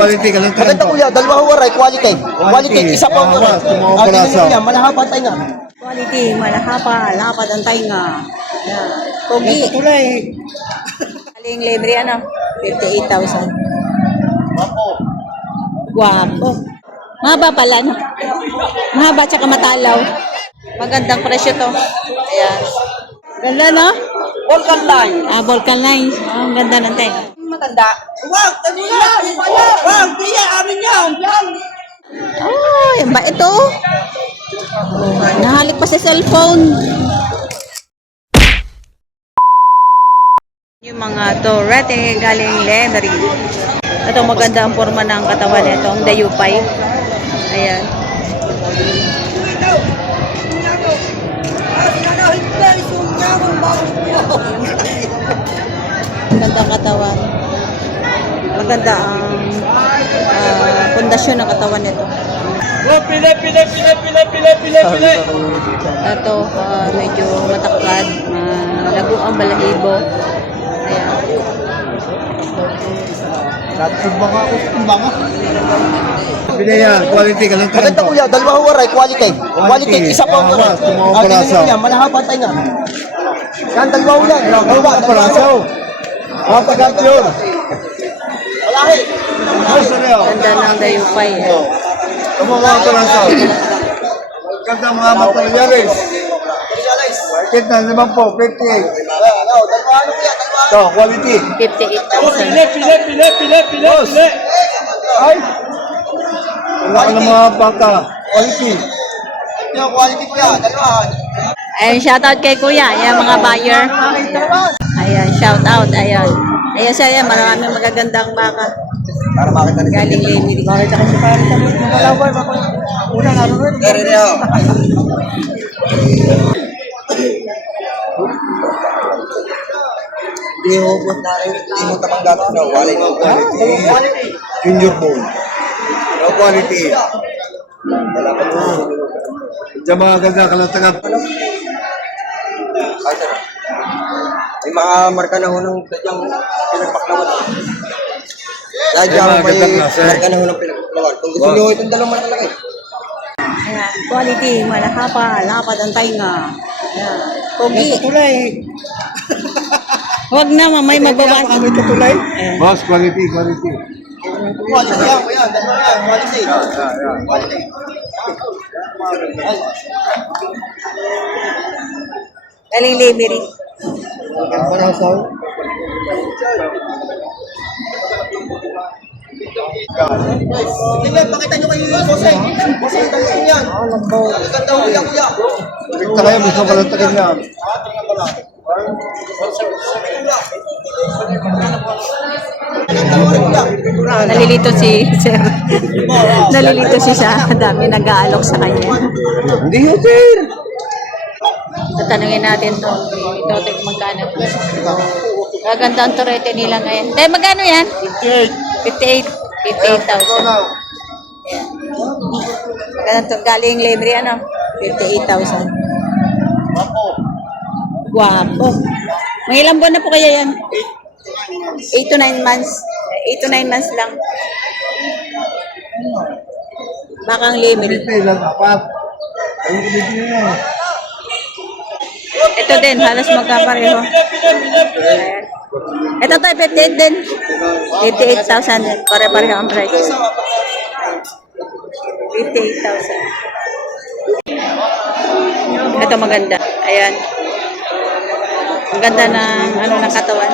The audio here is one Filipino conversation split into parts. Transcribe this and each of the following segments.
quality ka lang. Maganda kuya, dalawa waray, quality. Quality, isa pa ang waray. Tingnan mo kuya, malahapa tayo nga. Quality, malahapa, lapad ang tainga. Ayan. Pogi. Tulay. Aling libre, ano? 58,000. Guwapo. Mahaba pala, no? Mahaba tsaka matalaw. Magandang presyo to. Ayan. Ganda, no? Volcan line. Volcan line. Ang ganda ng tainga. Maganda. Wag, tagula. Wag, tiya, amin yan. Oh, yan ba ito? Nahalik pa sa cellphone. Yung mga torete galing Lemery. Ito maganda ang forma ng katawan nito, ang dayupay. Ayan. Maganda ang katawan. Maganda ang pundasyon ng katawan nito. Ito, medyo matakad, lago ang balahibo. Ayan. Pinaya, quality ka lang. Maganda kuya, dalawa waray, quality. Quality, isa pa ang waray. Tingnan mo kuya, malahapa tayo nga. Yan, dalawa ulan. Dalawa, Parasaw. Mga pagkampiyon. Malahi. Ganda ng dayupay. Mga parasaw. Ganda mga materialis. Market na naman po, 58. Dalawa ano kuya, dalawa. Ito, quality. 58,000. Boss. Ay. Wala ka ng mga baka. Quality. Yung quality kuya, dalawa. Ayan, shoutout kay Kuya. Ayan, mga buyer. Ayan, shoutout. Ayan. Ayan siya, ayan. Maraming magagandang baka. Para makita nila. Galing Lemery. Makita kasi para sa mga malaway. Una nga rin. Pero Hindi mo tapanggap na quality. Junior bone. No quality. Diyan mga ganda ka lang tanggap. May mga marka na ho ng sadyang pinagpaklawan. Sadyang may marka na ho ng pinagpaklawan. Kung gusto nyo itong dalawang marka lang Ayan, quality, malahapa, lapad ang tainga. Ayan, pogi. Tulay. Huwag na, mamay magbabas. Tulay. Ayan. Boss, quality, quality. Quality yan, kuya. Dalawa yan, quality. Quality. Galing Lemery. Parasaw. Tingnan, pakita nyo kayo yung bosay. Bosay, talagang yan. Ganda ho yan, kuya. Tigta kayo, gusto ka lang takin na. Nalilito si Sir. Nalilito si siya. Dami nag-aalok sa kanya. Hindi yun, sir. Tatanungin natin to. Ito, ito magkano. Gaganda ang torete nila ngayon. Tayo, magkano yan? 58. 58,000. Ayan. Maganda to. Galing Lemery, ano? 58,000. Guwapo. Mga ilang buwan na po kaya yan? 8 to 9 months. 8 to 9 months lang. Bakang Lemery. Quality lang, apat. Ayun, quality na. Ito din, halos magkapareho. Ayan. Ito to, 58 din. 58,000 din. Pare-pareho ang price. 58,000. Ito maganda. Ayan. Ang ganda ng ano ng katawan.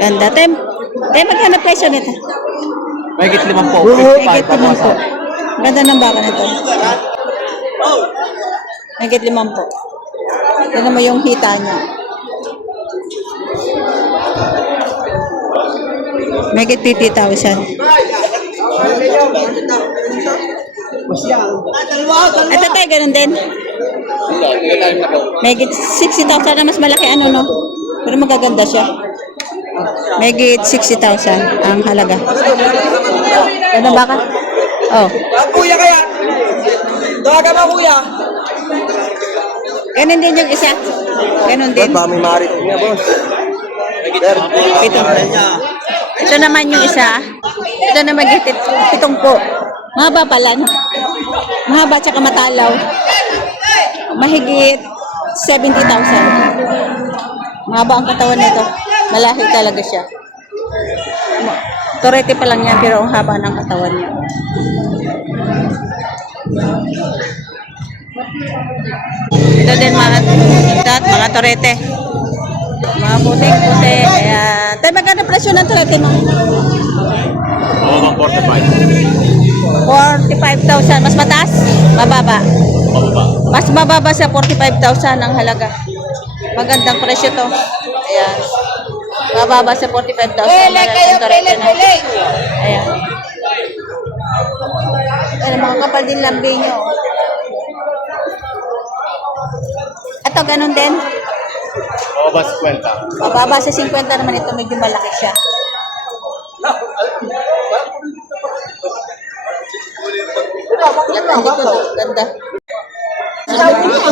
Ganda. Tayo maghanap presyo nito. Mahigit 5 po. Mahigit 5 po. Ganda ng baka nito. Mahigit 5 po. Tignan mo yung hita niya. Mahigit 50,000. Ito tayo, ganun din. Mahigit 60,000 na mas malaki ano, no? Pero magaganda siya. Mahigit 60,000 ang halaga. Ano ba ka? Oh. Kuya kaya? Daga ba kuya? Ganun din yung isa. Ganun din. Ba, may marinig niya, boss. Ito. Ito naman yung isa. Ito naman itong po. Mahaba pala, no? Mahaba tsaka matalaw. Mahigit 70,000. Mahaba ang katawan nito. Malaki talaga siya. Torete pa lang yan, pero ang haba ng katawan niya. Ito din mga torete. Mga putik-puti. Ayan. Tayo magkano presyo ng torete mo? Oo, 45,000. Mas mataas? Mababa? Pababa. Mas mababa sa 45,000 ang halaga. Magandang presyo to. Ayan. Mababa sa 45,000. Ayan. Ayan. Ayan, mga kapal din lambi nyo. Ito, ganun din. Pababa 50. Mababa sa 50 naman ito. Medyo malaki siya. Ganda dito. Ganda.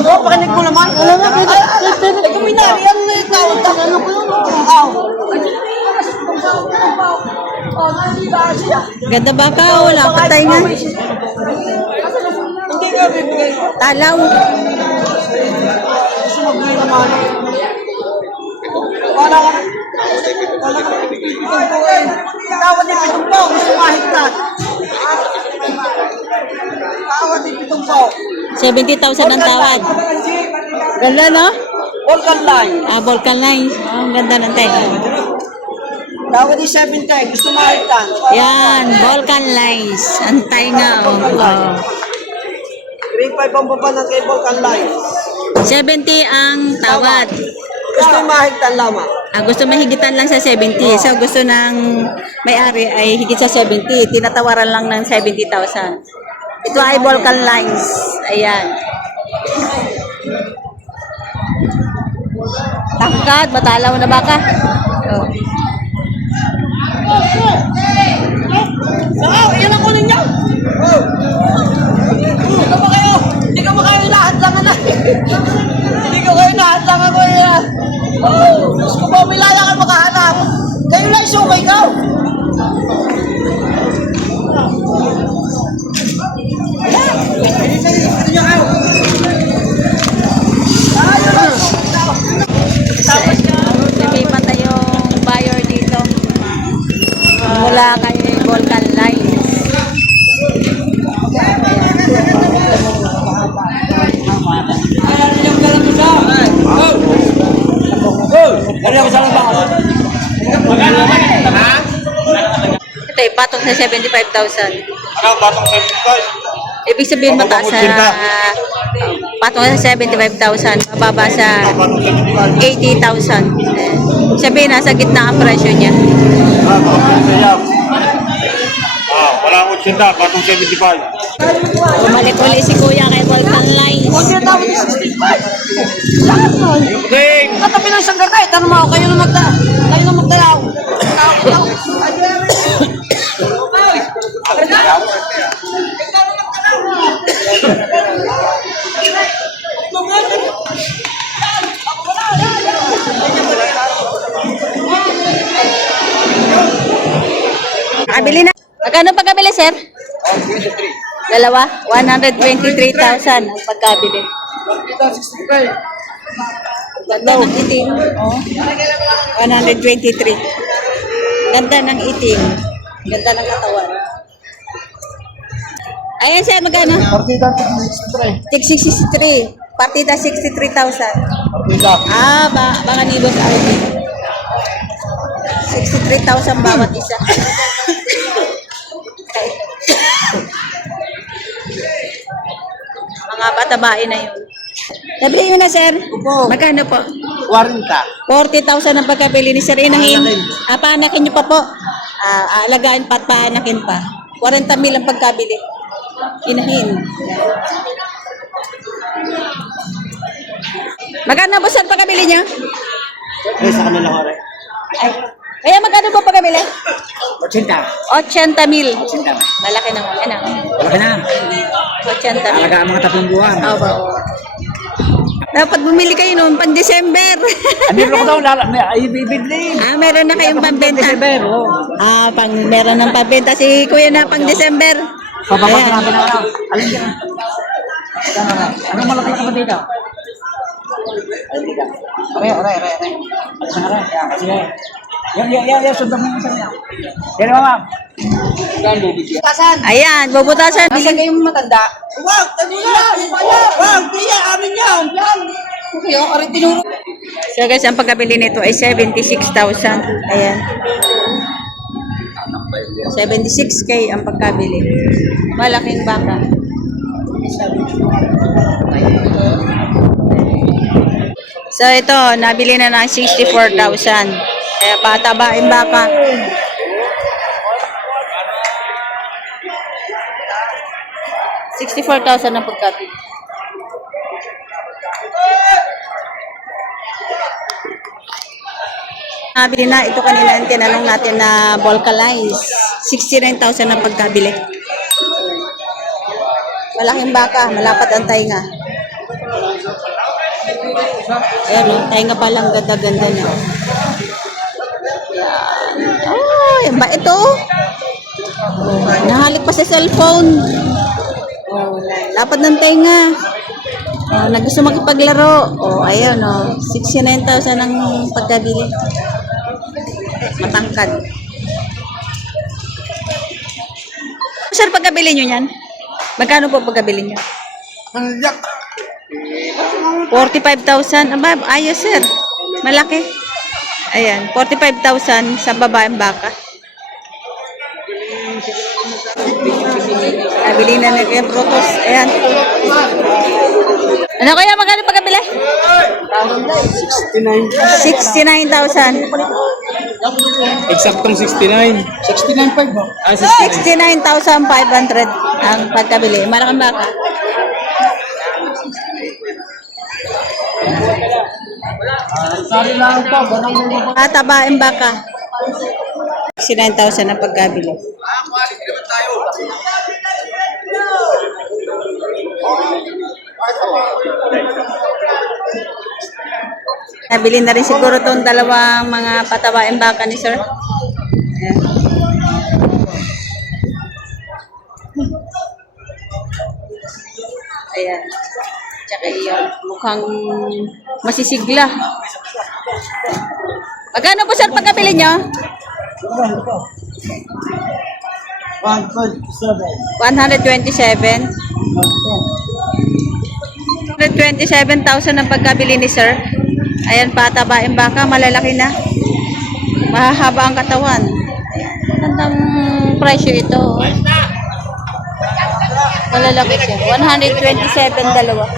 Pakinig mo naman. Alam mo, kuminari, ano na ikaw? Ano ko yun? Ganda ba ka? Wala patay nga. Hindi nga bibigay. Talaw. Gusto magbigay naman. Wala ka. Tawad din itong po. Gusto mahigtan. Tawad din itong po. 70,000 ang tawad. Ganda, no? Volcan line. Volcan Lines. Oh, ang ganda ng tayo. Tawad din 70. Gusto mahigtan. Yan, Volcan Lines. Antay nga. Oh. 3.5 ang baba ng kay Volcan line. 70 ang tawad. Gusto mahigtan lamang. Gusto mahigitan lang sa 70. So, gusto ng may-ari ay higit sa 70. Tinatawaran lang ng 70,000. Ito ay Volcan Lines. Ayan. Tangkad, matalaw na baka. Oh. Yan ang kunin niya. Hindi ka ba kayo? Hindi ka ba kayo lahat lang na? Hindi ka kayo lahat lang ako yan. Oh, Diyos ko ba, may lala ka makahanap. Kayo lang sumay ka. Lumipat na yung buyer dito. Mula kay Volcan Lines. Ito yung patong sa 75,000. Ano, batong 75? Ibig sabihin mataas sa patong sa 75,000, mababa sa 80,000. Sabihin nasa gitna ang presyo niya. Walang 80, batong 75. Bumalik uli si Kuya kay Volcan Lines. Kung tawad din 65. Lahat mo. Ding! Katabi ng isang garkay. Tanong mo, kayo na magdalaw. Kayo na magdalaw. Kabili na. Magkano pagkabili, sir? Dalawa? 123,000 ang pagkabili. Ganda ng itim. Oh. 123. Ganda ng itim. Ganda ng katawan. Ayan, sir, magkano? Partida 63. Tig 63. Partida 63,000. Partida. Baka ni Boss Alvin. 63,000 bawat isa. Mga bata-bae na yun. Nabili nyo na, sir? Opo. Magkano po? 40. 40,000 ang pagkabili ni Sir Inahin. Paanakin nyo pa po. Aalagaan pa at paanakin pa. 40,000 ang pagkabili. Inahin. Magkano po, sir, pagkabili nyo? Sa kanila ko rin. Ay, kaya magkano po pagkabili? 80. 80,000. Malaki naman. Ano? Malaki na. 80,000. Alaga ang mga 3 buwan. Opo. Dapat bumili kayo noon pang December. Ano ko daw, ay bibili. Meron na kayong pambenta. December, oh. Meron ng pambenta si Kuya na pang December. Papapasa Ayan. natin na. Alin ka? Anong malaki ka ba dito? Aray. Isang aray. Sige. Yan, sundan mo yung isa niya. Yan, mama. Tasan. Ayan, bubutasan. Asan kayong matanda? Wag, wag, tiya, amin yan. Okay, yung aray tinuro. So guys, ang pagkabili nito ay 76,000. Ayan. 76K ang pagkabili. Malaking baka. So ito, nabili na ng 64,000. Kaya patabain baka. $64,000 ang pagkabili. Nabili na ito kanina ang tinanong natin na Volcalize. 69,000 ang pagkabili. Malaking baka, malapat ang tainga. Ayan o, tainga palang ganda-ganda niya. Yan. Oh, yan ba ito? Oh, nahalik pa sa cellphone. Oh, lapat ng tainga. Oh, gusto makipaglaro. Oh, ayun oh. 69,000 ang pagkabili. Matangkad. Sir, pagkabili nyo yan? Magkano po pagkabili nyo? 45,000. Aba, ayos sir. Malaki. Ayan, 45,000 sa babaeng baka. Nabili na na kaya protos. Ayan. Ano kaya magkano pagkabili? 69,000. Eksaktong 69. 69.5 ba? 69,500 ang pagkabili. Malaking baka. Tabaing baka. 69,000 ang pagkabili. Nabili na rin siguro itong dalawang mga patabaing baka ni sir. Ayan. Ayan. Tsaka iyon. Mukhang masisigla. Magkano po sir pagkabili nyo? 127. 127,000 ang pagkabili ni sir. Ayan, patabaing baka, malalaki na. Mahahaba ang katawan. Ayan, magandang presyo ito. Malalaki siya. 127 dalawa.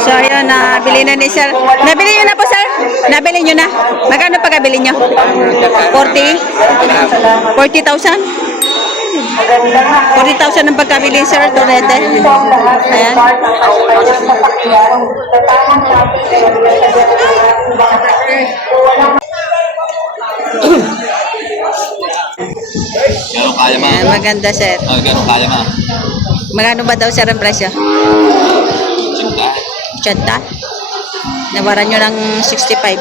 So, ayun, nabili na ni sir. Nabili nyo na po, sir? Nabili nyo na? Magkano pagkabili nyo? 40,000? 40,000 ang pagkabili, sir, Torete. Ayan. Gano'ng kaya ma? Ayan, maganda, sir. Oh, gano'ng kaya ma? Magkano ba daw, sir, ang presyo? Sinta? 80? Nawaran nyo ng 65. Ha?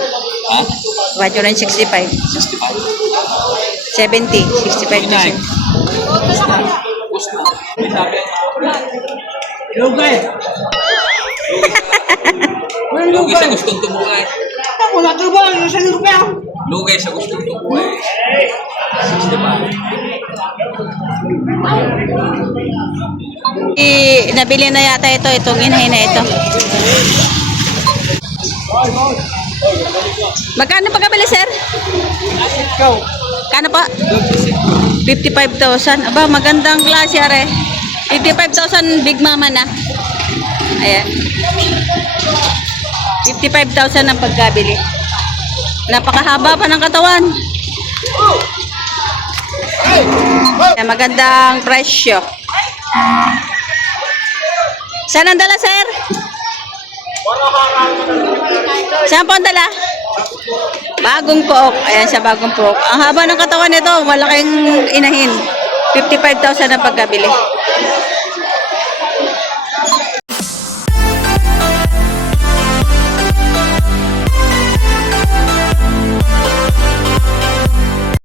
Nawaran nyo ng 65. 65? 70. 65,000. Gusto. Lugay. Lugay sa gustong tumuhay. Ako na ito ba? Ano sa lupa? Lugay sa gustong tumuhay. 65. Nabili na yata ito, itong inahin na ito. Magkano pagkabili, sir? Kano pa? 55,000. Aba, magandang klase, are. 55,000 big mama na. Ayan. 55,000 ang pagkabili. Napakahaba pa ng katawan. Ayan, magandang presyo. Saan ang dala, sir? Saan po ang dala? Bagong pook. Ayan siya, bagong pook. Ang haba ng katawan nito, malaking inahin. 55,000 ang pagkabili.